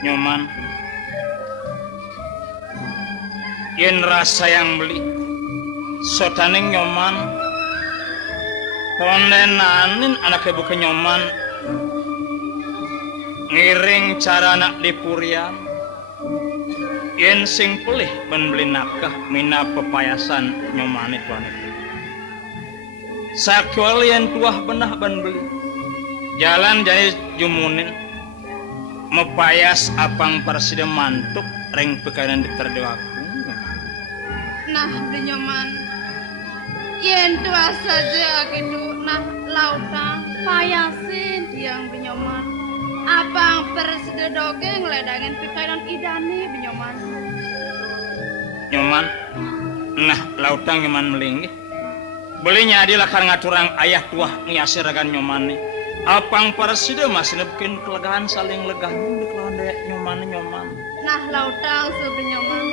Nyoman yen rasa yang beli sotaning nyoman pondenanin anak ibu ke nyoman ngiring cara anak di purian yen sing pelih ben beli nakah mina pepayasan nyoman itu anak sakwali yen tuah benah ben beli jalan jadi jumunin mepayas apang persida mantuk reng pekanan diterdewaku. Nah nyoman yen tuah saja gitu nah lautang payasin tiang nyoman apang persida dogeng ledangin pekanan idani nyoman. Nyoman nah lautang nyoman melingih belinya adilah karena ngaturang ayah tuah ngiasir akan nyoman nih apang persida masih nebikin kelegaan saling legah nunduk lawan dek nyoman nah lautang subi nyoman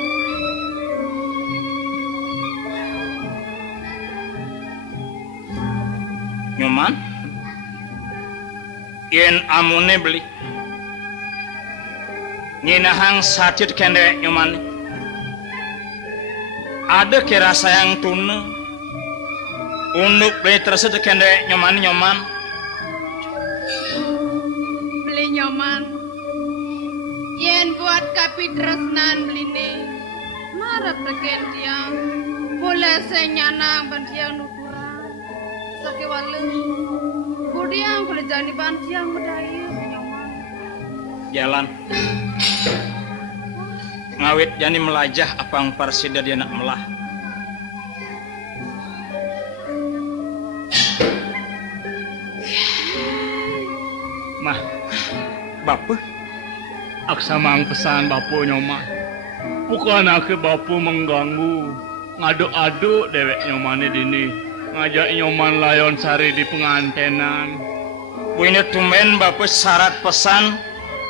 nyoman yen amune beli nginahang sajid kende nyoman ada kira sayang tuna unduk beli tersebut kende nyoman beli nyoman yen buat kapi tresnan beli nih marah tegen tiang boleh senyanang bantiang nukurang sakewalu budiang boleh jani bantiang medaya nyoman jalan ngawit jani melajah apang persida dia nak melah mah bapu aksamang pesan bapu nyoman bukan aku bapu mengganggu ngadu-adu dewek nyoman dini ngajak nyoman layon sari di pengantenan ini tumben bapu syarat pesan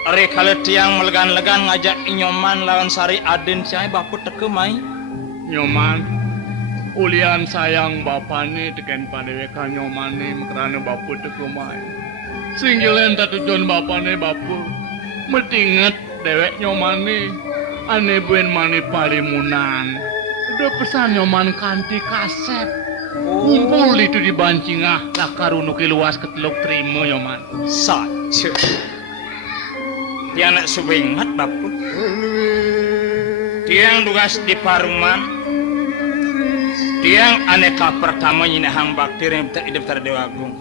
ari kali tiang melegan-legan ngajak nyoman lawan sari adin siai bapu teke mai nyoman ulian sayang bapane teken padewekan nyoman karena bapu teke mai singgilen tatujon bapane bapu metinget dewek nyoman ane buen mani parimunan udah pesan nyoman kanti kaset kumpul itu di bancingah lakar unuki luas keteluk terima nyoman saja dia nak subingat bapu tiang tugas di paruman tiang aneka pertama nyinahang bakti yang hidup terdewa agung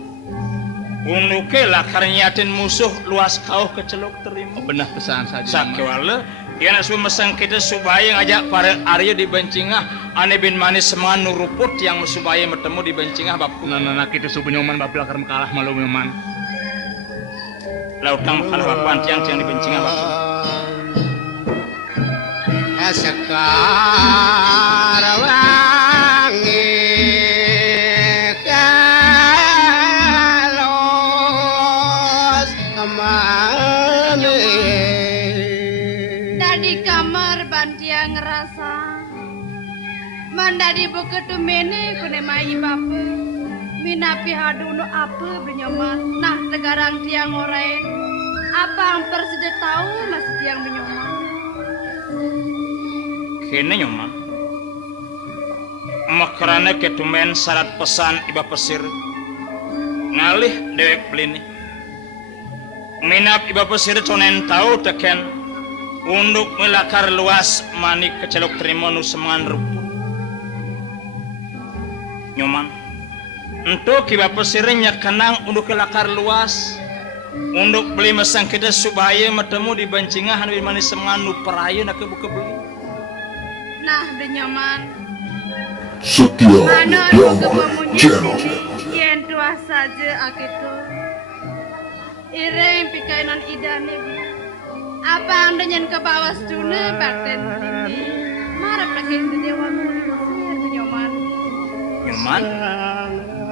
unuke lakar nyatin musuh luas kau keceluk terima benar pesan saja sakwala dia nak sumesang kita supaya ngajak para Arya di bencingah ane bin manis semangan nuruput yang supaya bertemu di bencingah bapu nana kita subuh nyoman bapu lakar kalah malu nyoman lautang kalah bapuan tiang di bencingah bapu sekarwangi kalos kemana dari kamar bantiang ngerasa mandadi buka tumene kune mai bapu minapi haduno apa benyoman nah tegarang tiang orain apa yang persida tahu masih tiang benyoman kene nyoman makarana ketumen syarat pesan iba pesir ngalih dewek pelini minap iba pesir conen tahu teken unduk melakar luas manik kecelok terima nu semangan rupu nyoman untuk iba pesirnya kenang unduk kelakar luas unduk beli mesang kita supaya bertemu di bencingah anu manis semangan nu peraya nak buka beli nah benyoman Setia mana Yaman Channel. yen tua saja akitu ireng pikainan idane apa andanyan ke bawah stuna bakten ini marah pakai dewa musir benyoman nyoman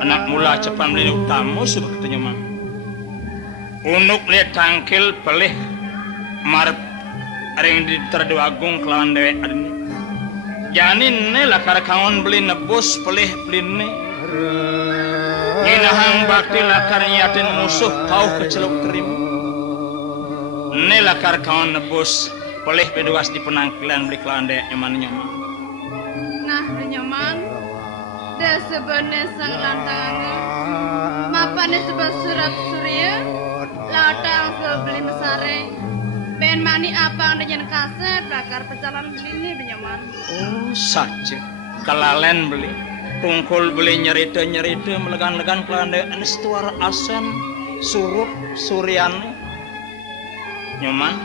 anak mula cepat beli tamu sebegitu nyoman unuk lihat tangkil pelih marep ring di terdewa agung kelawan dewek adini janin ne lakar kangon beli nebus pelih beli ne Inahang bakti lakar nyatin musuh kau keceluk terima Ne lakar kawan nebus pelih beduas di penangkilan beli kelande nyaman. Nah nyaman dah sebenarnya sang lantangannya mapane sebab surat surya latang sebeli mesare ben mani apa dengan kaset bakar pecalan beli ini nyaman. Oh saja kelalen beli tungkul beli nyerita melegan-legan kelande anis tuara asam surup suryane nyaman.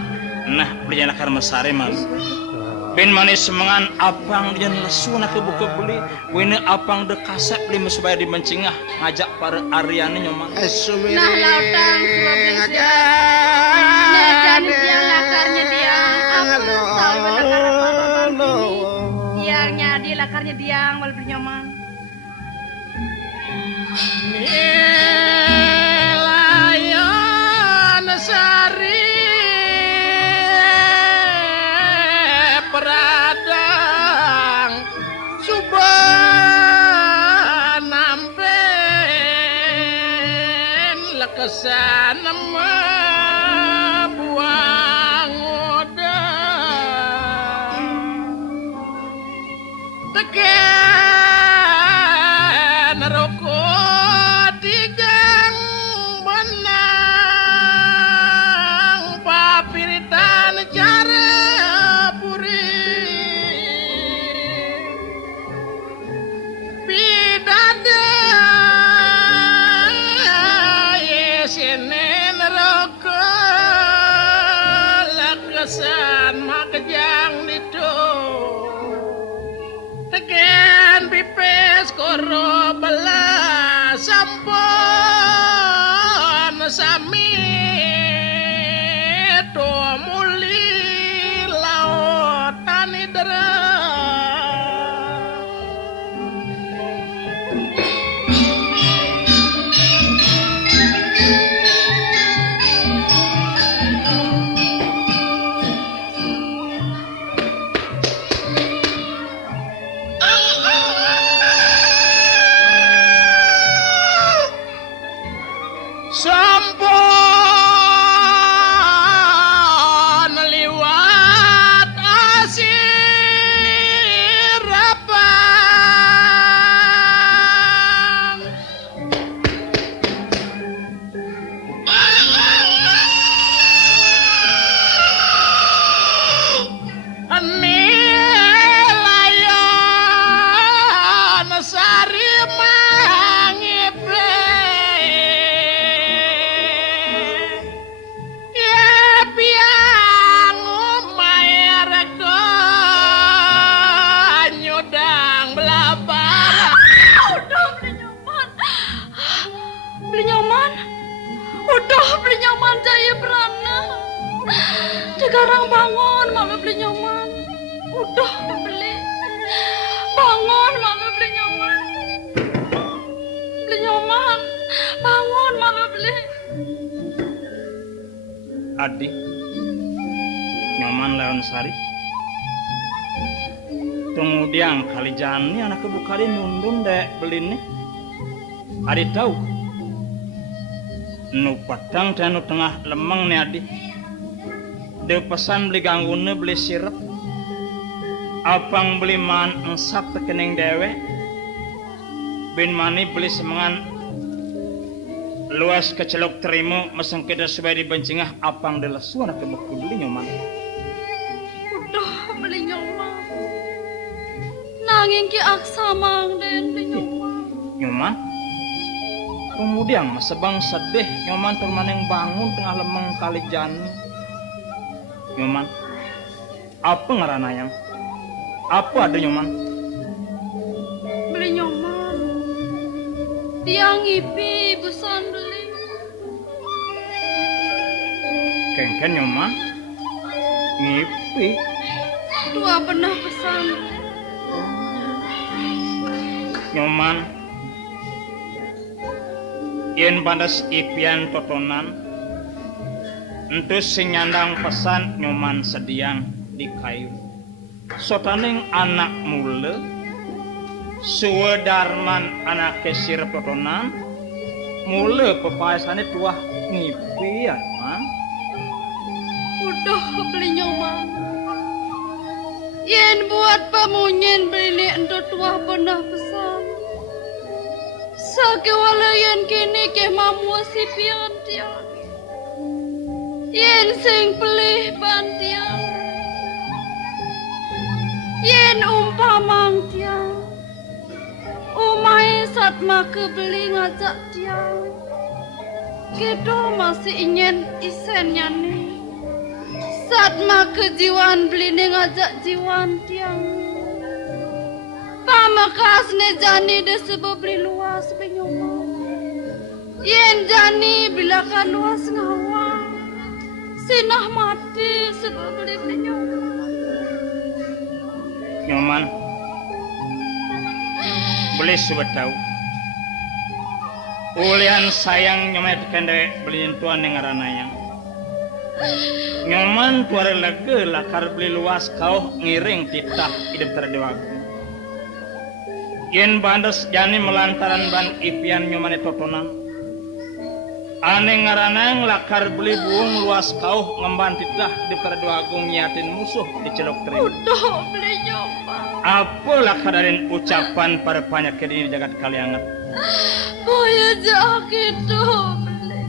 Nah beli lakar mesare mas ben manis semangan apang dan lesu nak kebuka beli wene apang de kaset beli mesubaya di mencingah ngajak para Aryani nyoman. Nah lautang sebab dia nah janis dia lakarnya dia apa tahu lakar apa diangnya dia lakarnya diang mal bernyaman. Layan sari peradang suban nampen lekesan buang odang tekan rokok tigang benang papiritan cara puri kesan makejang dito tegen pipes koro bala sampon sami to muli lautan idera sampun liwat asir rapang layan sari sekarang bangun mama beli nyaman udah beli bangun mama beli nyaman bangun mama beli Adik nyaman lawan sari kemudian kali jani anak ibu kali nundun dek beli nih adik tahu nu patang dan nu tengah lemeng nih adik de pesan beli ganggunya beli sirup apang beli man ensap tekening dewe bin mani beli semangan luas kecelok terima meseng kita supaya dibencingah apang de lesu anak kebeku beli nyoman udah beli nyoman nanging ki aksamang den beli nyoman kemudian sebang sedih nyoman termaneng bangun tengah lemeng kali jani nyoman apa ngarana yang apa ada nyoman beli nyoman tiang ipi busan beli kengken nyoman ngipi tua pernah pesan nyoman yen pandas ipian totonan entus sing nyandang pesan nyoman sediang di kayu sotaning anak mule suwe darman anak kesir totonan mule pepaesane tuah ngipi ya man Udah beli nyoman. Yen buat pamunyen beli endo tua pernah pesan. Sakewala yen kini ke mamu si pian tiang. Yen sing pelih bantiang. Yen umpamang tiang. Umai saat maka beli ngajak tiang. Kita masih ingin isennya nih. Saat maka jiwan beli ngajak jiwan tiang. Pamakas ne jani de sebab beli luas penyomong. Yen jani bila kan luas ngawang. Sinah mati sebab beli penyomong. Nyoman. Boleh subat tahu. Ulian sayang nyoman kende beli tuan yang ngaranayang. Nyoman tuare lege lakar beli luas kau ngiring titah hidup terdewaku. Yen bandes jani melantaran ban ipian nyoman totonan. Ane ngaranang lakar beli buung luas kau ngemban titah hidup terdewaku nyiatin musuh di celok terima. Udah beli nyoman. Apa lakadarin ucapan pada banyak ini jagat kaliangat. Boya jak itu beli.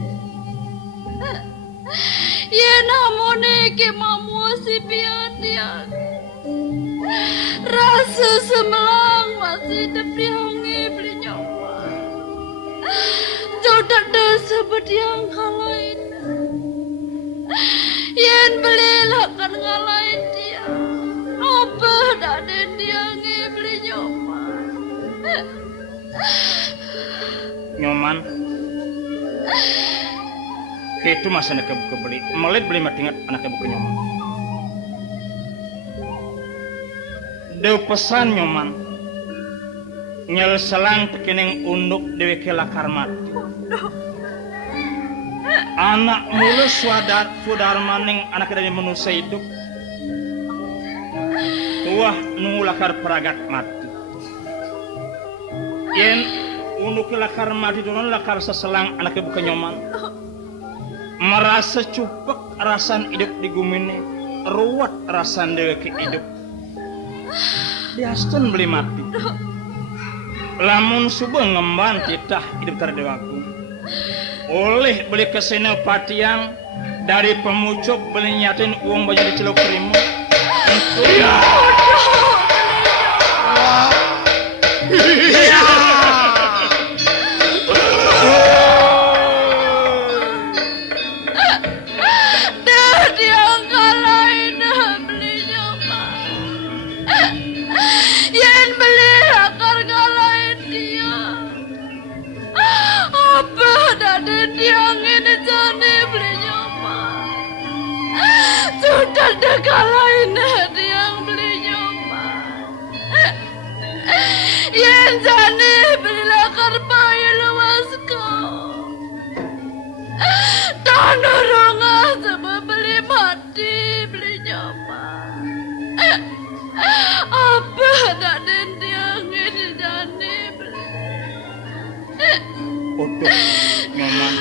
Ye namone ke mamu si pian. Rasa semelang masih depiangi beli nyawa. Jodoh desa bediang kalain. Yen beli lakan ngalain dia. Apa daden diangi beli nyawa. Nyoman. Itu masa nak buka beli, melit beli matingat anak buka nyoman. Deu pesan nyoman, nyel selang tekening unduk dewe kelakar mati. Anak mulus sudar maning anak dari manusia hidup. Tuah nunggu lakar peragat mati. Yen unduk kelakar mati donon lakar seselang anak buka nyoman. Merasa cupek rasan hidup di gumine, ruwet rasan dewe ke hidup. Diastun beli mati. Lamun subuh ngemban titah hidup terdewaku. Oleh beli kesena patiang dari pemucuk beli nyatin uang baju di celok krimu. Untuk ada kalain yang beli nyoba. Yang jani beli lakar bayi luas kau. Tanah ronga sama beli mati beli nyoba. Apa daden yang ini jani beli. Utuh nyoman.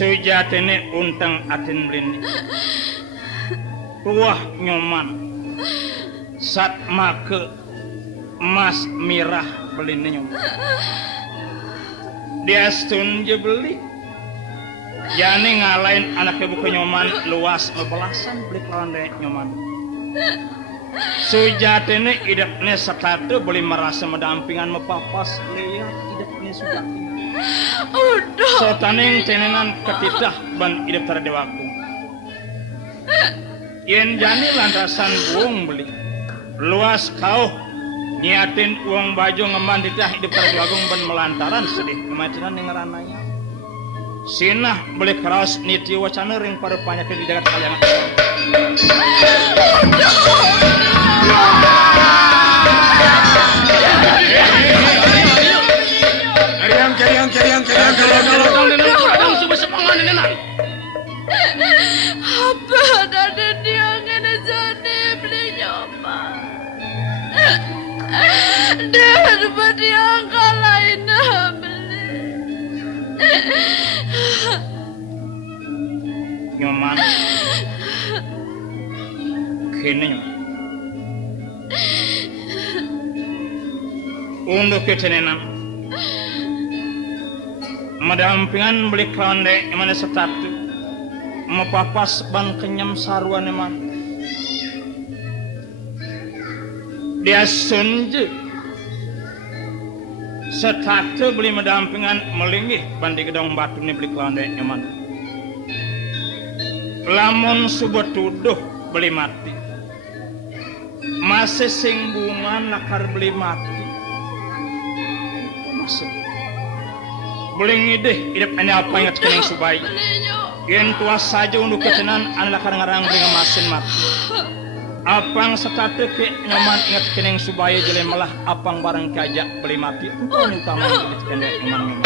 Sujatene untang atin blini. Tuah nyoman. Sat make mas mirah belini nyoman. Dia stun je beli. Jani ngalain anak ibu ke nyoman luas belasan beli kawan dek nyoman. Sujatene idapne sekatu beli merasa mendampingan mepapas lihat idapne sujatene. Udah. Sotaning tenengan ketitah ban hidup terdewaku. Yen jani lantasan buung beli. Luas kau niatin uang baju ngemban titah hidup terdewaku ban melantaran sedih kematian yang rananya. Sinah beli keras niti wacana ring pada banyak di jagat kalian. Apa ada dia ngene jane beli nyoba. Dan berdiang kalain beli. kene untuk ketenenan madampingan beli klande emane setatu mapapas ban kenyam saruan eman dia sunje setatu beli madampingan melinggih bandi gedong batu ni beli klande eman lamun subet tuduh beli mati masih sing bungan nakar beli mati boleh ngideh hidup ini apa ingat kening subai yang tua saja untuk ketenan adalah ngarang dengan masin mati apang setatu ke nyaman ingat kening subai jele malah apang barang kajak beli mati itu utama ingat kening nyaman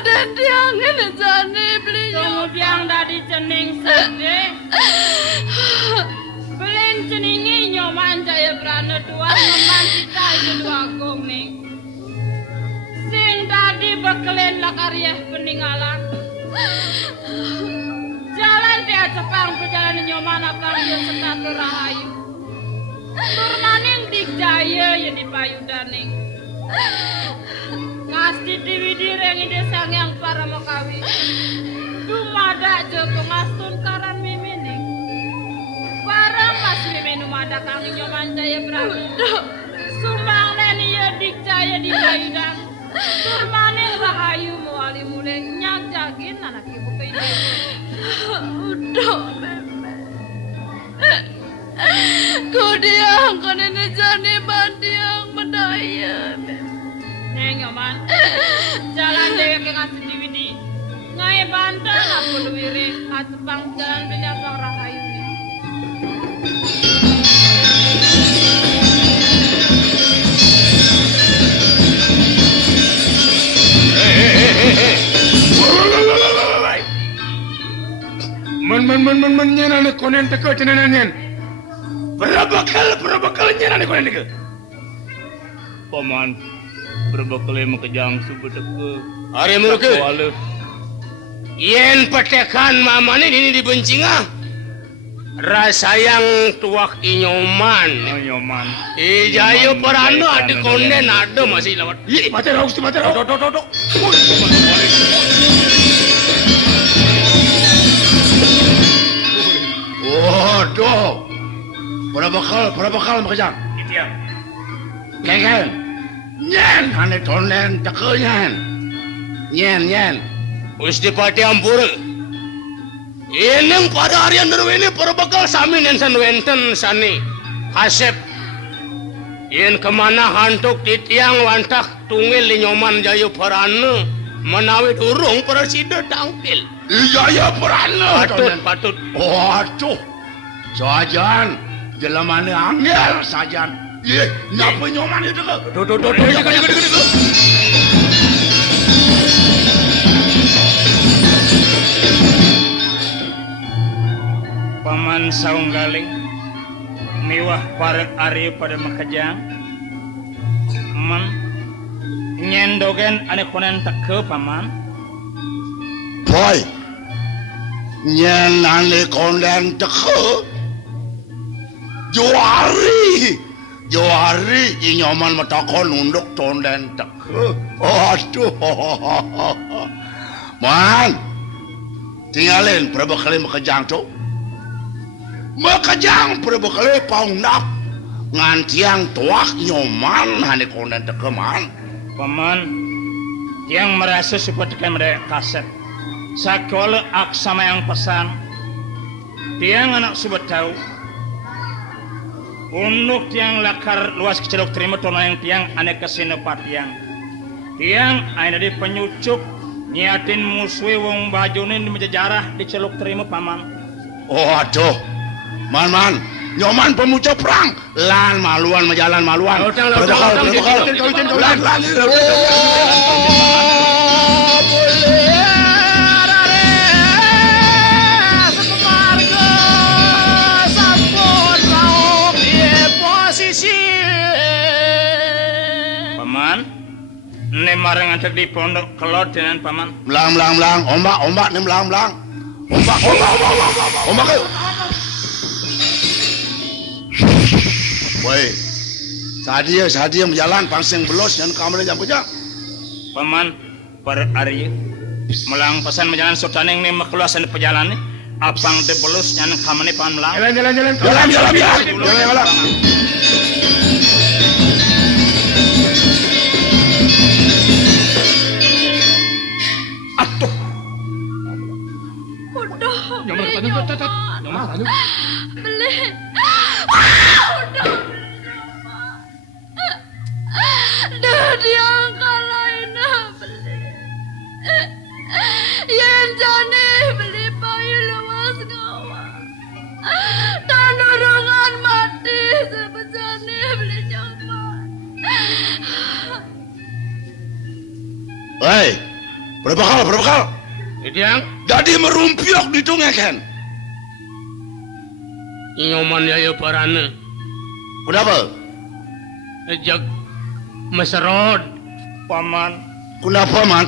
dan tiang ini jani belinya kemudian dari cening sedih belin ceningi nyoman jaya berana dua nyoman kita itu dua gong nih sing tadi bekelen lakariah peninggalan jalan dia cepang perjalanan nyoman apa yang setatu rahayu turnaning dikjaya yang dipayudaning ngasti diwidireng ide sang yang para makawi dumada joko ngastun karan mimining para mas miminu mada kang nyoman jaya prabu sumang neni ya dikjaya di payudang turmaning rahayu muali muleng nyajagin anak ibu ke ini udah meme kudiang kanene jani bandiang medaya meme Neng nyoman, jalan dewe ke ngasih diwidi, ngai bantal aku luwiri, atupang jalan bina bang rahayu ni. Men nyenan konen teko cenenanyen. Berapa kali nyenan konen teko. Paman berbekali makejang subet teko. Are muruke. Yen petekan mamane ini dibencinga. Rasayang tuak inyoman. Nyoman. Ijayo peranu adi konden ada masih lewat. Mati raus. Dok. Waduh. Berapa kali makejang? Itiang. Kengken. Nyen ane tonen teko nyen. Nyen. Wis dipati ampura. Ineng pada harian ini perbekal sami nensan wenten sani hasep. Yen kemana hantuk titiang wantak tungil linyoman jayu perana menawi urung presida tangkil. Ijaya perana. Patut. Waduh. Sajan. Jelamane angel sajan. Ye, nyapa nyoman itu ke? Duk. Paman saunggaling mewah parek ari pada makajang man nyendogen ane konen teke paman Boy. Nyen ane konden teke. Johari inyoman matakon unduk tonden teke. Aduh. Man. Tinggalin berbekali makajang tu. Makajang berbekali paundak ngantiang tuak nyoman hane konden teke man. paman yang merasa seperti mereka kaset sakola aksama yang pesan tiang anak sobat tahu untuk tiang lakar luas kecelok terima tona yang tiang aneka sinopat tiang aina di penyucuk nyiatin musuh wong bajunin di mejajarah di celok terima paman. Oh aduh man nyoman pemucuk perang lan maluan majalan maluan boleh rares kemarga sampun raok di posisi Paman, ini marang ada di pondok kelot dengan paman. Melang, ombak nih melang. Ombak. Ayo. Woi. Sadia berjalan pangsing belos dan kamu jam pujang. Paman, per hari melang pesan menjalan sodaning nih makluasan perjalanan nih. Abang de belus nyan kamane pan melang. Jalan. Atuh, Udah, Nyoman, beli tanya, tat. nyoman. Nyoman, tanya. Beli. Udah, dah dia kalahin beli. Yen jane beli bayi lemas ngawa. Dan urungan mati sebejane beli nyoman. Woi. Berbakal. Itiang, Jadi merumpiok di tungekan. nyoman ya parana. Kenapa? Ejak meserod. paman. Kenapa, Man?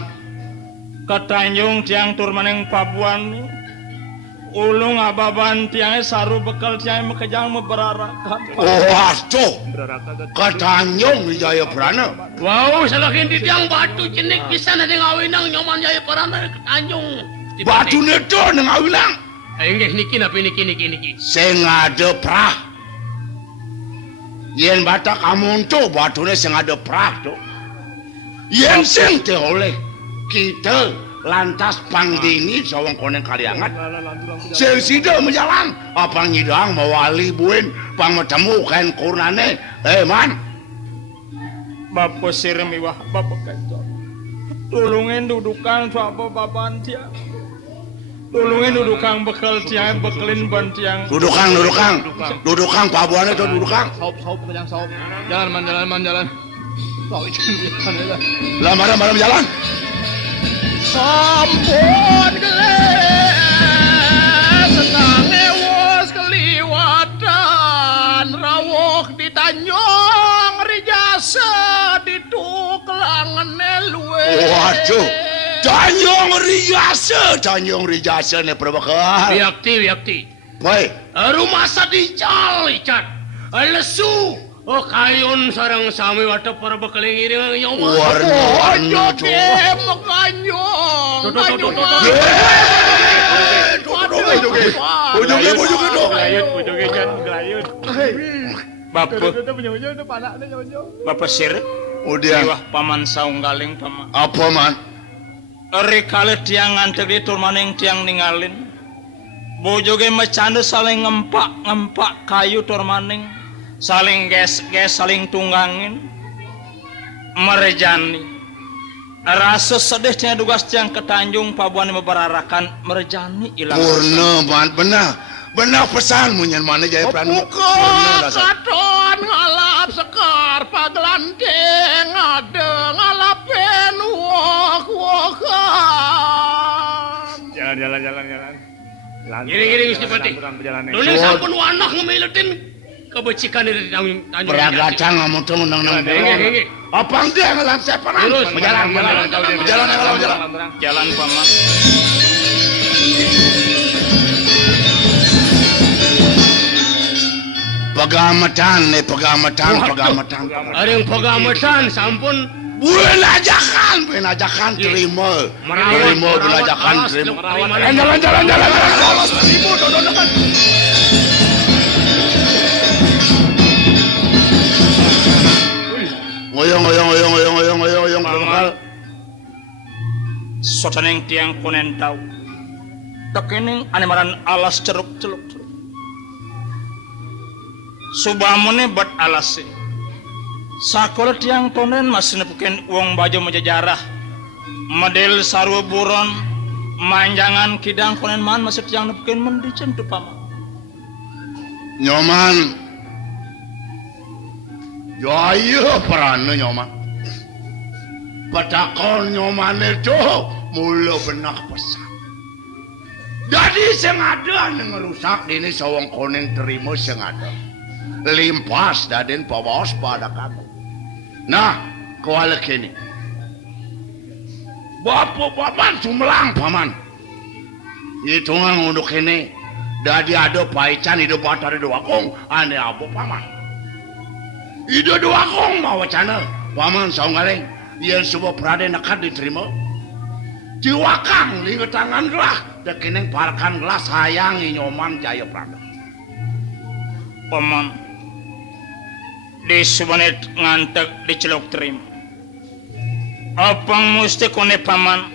Katanjung tiang turmaneng Papuan nih. Ulung ababan tiangnya saru bekal tiangnya mekejang meberarakan. Oh, astuh. Katanyong di Jaya Prana. Wow, salakin di tiang batu jenik bisa nanti ngawinang nyoman jaya parana Tanjung. Batu neto nang awilang. Ayo niki niki. Sing ada prah. Yen batak amun tu batune sing ada prah tu. Yen sing teh oleh kita lantas pangdini sawang koneng kaliangat. Sing sida menjalan apa ngidang mawali buin pangmetemu kain kurnane. Man. Bapak sirem iwah bapak kantor. Tulungin dudukan suapa baban tiang. Tulungin dudukan bekal tiang bekelin ban tiang. Dudukang pabuane tu dudukang. Sop kejang sop. Jalan man. Sop ikan ya. Lah marah jalan. sampun geles senang ewas keliwatan rawuh di Tanjung Rijasa di Tuklangan luwe. Waduh, Tanjung Rijasa ne perbakar. Wiakti. Baik. Rumah sadical icat. Lesu. Oh kayon sarang sami wata para bakaling iri nyawa. Warna Makanyo. Bapak sir. Udah. Iwah paman saunggaling paman. Apa man? Eri kali tiang ngantek di turmaning tiang ningalin. Bojoge macanda saling ngempak kayu turmaning. Saling ges saling tunggangin. Merejani. Rasa sedihnya tugas tiang ke Tanjung Pabuan meberarakan merejani ilang. Purna man benar pesanmu nyen mana Jaya Prana. Buka katon ngalap sekar pagelandeng ada ngalapen wok-wokan. Jalan. Gini Gusti Pati. Nulis sampun wanah ngemiletin kebecikan dari Tanjung. Peragacang ngamu tuh nang. Nggih. Apa enggak ngelam separan? Terus Jalan paman. Pegamatan. Ada yang pegamatan sampun Bukan ajakan terima. Jalan. Ngoyong. Sotaneng tiang kunen tau. Tekening anemaran alas ceruk. Subamune bat alase. Sakola tiang tonen masih nepuken uang baju majajarah. Model sarwa buron. Manjangan kidang konen man masih tiang nepuken mendicen tu paman. Nyoman. Jaya Prana nyoman. Patakon nyoman itu mula benah pesan. Jadi sing ada ngerusak dini sawang koneng terima sing ada. Limpas daden pawas pada kamu. Nah, kuala kini. Bapak paman sumlang paman. Itu untuk ini. Dadi ada paican hidup batari doakong ane apa paman. Hidup doakong mau wacana paman saunggaleng. Yang sebuah perada nakat diterima. Jiwakang lingat tangan gelah. Dekineng parkan gelas sayangi nyoman jaya prada. Paman, di sebenit ngantek diceluk terima. Apang mesti kone paman,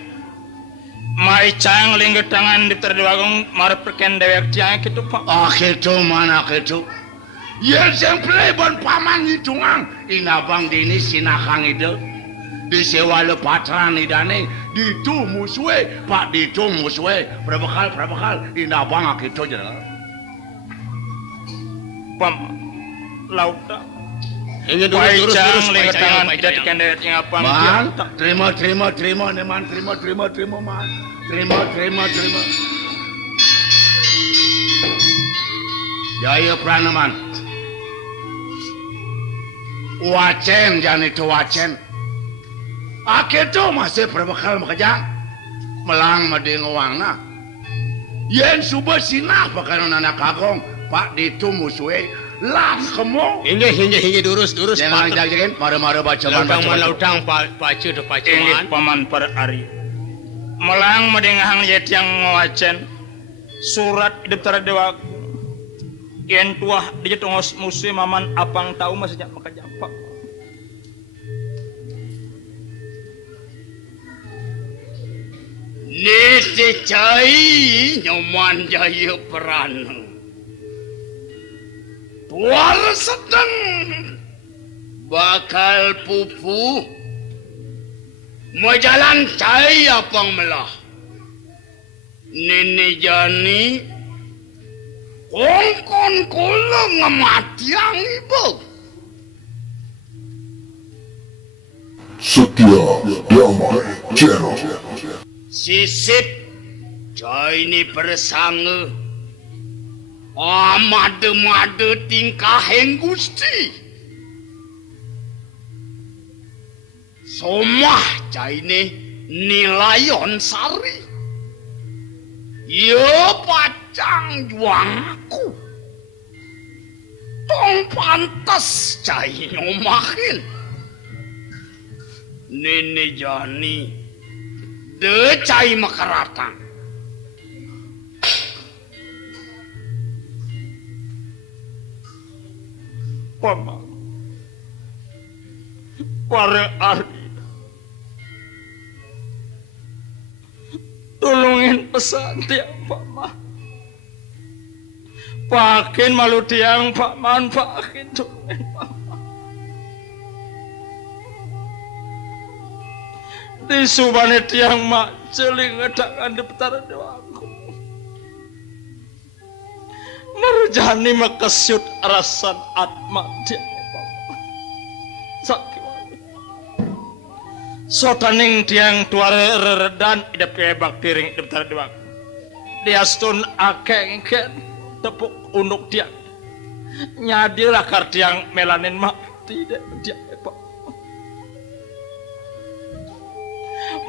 mai cang lingat tangan diterduagung marah perken dewek tiang itu pak. Gitu mana gitu. Yang semple bon paman hitungan. Inabang dini sinakang itu. Disewa lepatran idane ditu musuhe pak ditu musuhe berbekal inabang gitu aja Pam lauta Ini terus lihat tangan jadikan dari yang apa man terima nih man terima man terima jaya pranaman wacen jangan itu wacen akhirnya masih berbekal makanya melang madi ngewangna yen subah sinah pakai anak kagong pak ditu musuhe lah kemo Hingga durus jangan jajakin mara baca lautang pacu ini paman per hari melang madi ngahang yet yang ngewacen surat hidup terdewa yen tuah dijatungos musuh maman apang tahu masih makanya pak Niti cai nyoman jaya perana. Tuar sedang bakal pupu. Mau jalan cai apang melah. Nini jani kongkon kula ngematiang ibu. Setia Damai Channel. Sisip cai ni bersanga amade tingkah heng gusti somah cai ni nilayon sari yo pacang juangku tong pantas cai nyomahin nene jani de cai makaratan paman para ardi tolongin pesan tiang paman pakin malu tiang paman pakin tolongin paman di subane tiang mak celing ngedangan di petara dewaku merjani makasut rasan atma tiang paman sakit sotaning tiang tuare reredan idap kaya baktiring di petara dewaku diastun akengken tepuk unduk tiang nyadir akar tiang melanin mak tidak tiang paman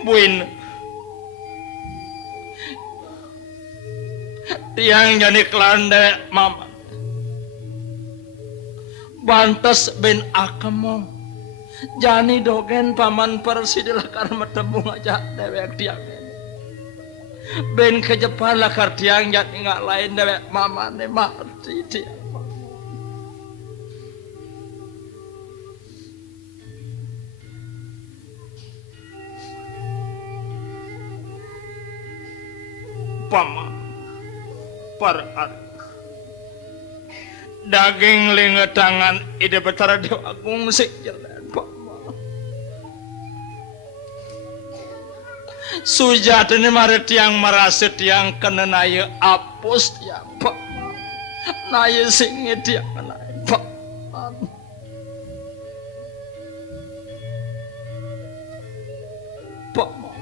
buin tiang jadi kelanda mama bantas ben akamo jani dogen paman persidilah karma tembung aja dewek tiang ben kejepan lakar tiang jadi nggak lain dewek mama ne mati tiang paman par daging lingat tangan ide betara dewa agung musik jalan paman sujat ini mare tiang merasa tiang kena naya apus tiang paman naya singi tiang naya paman paman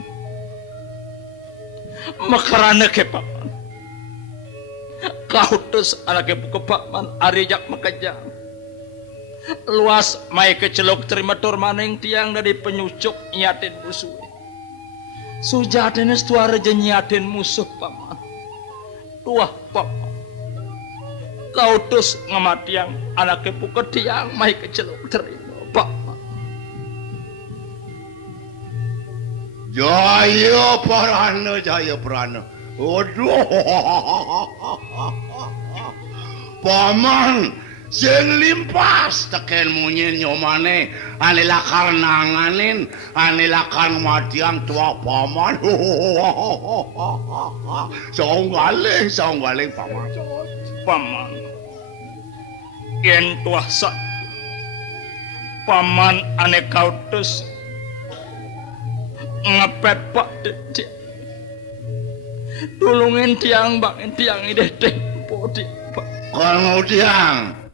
makarana ke paman kautus anake buka paman arijak makajang luas mai kecelok terima maning tiang dari penyucuk nyatin musuh sujatenes tuara nyatin musuh paman tuah paman kautus ngamatiang anake buka tiang mai kecelok terima paman Jaya Prana. Aduh. Paman sing limpas teken munyin nyomane ane lakar nanganin ane lakar matiang tua paman. Songgaling paman. Paman yen tuah sak paman ane kautus ngepepak detik tulungin tiang bang tiang ide tempo di Kalau tiang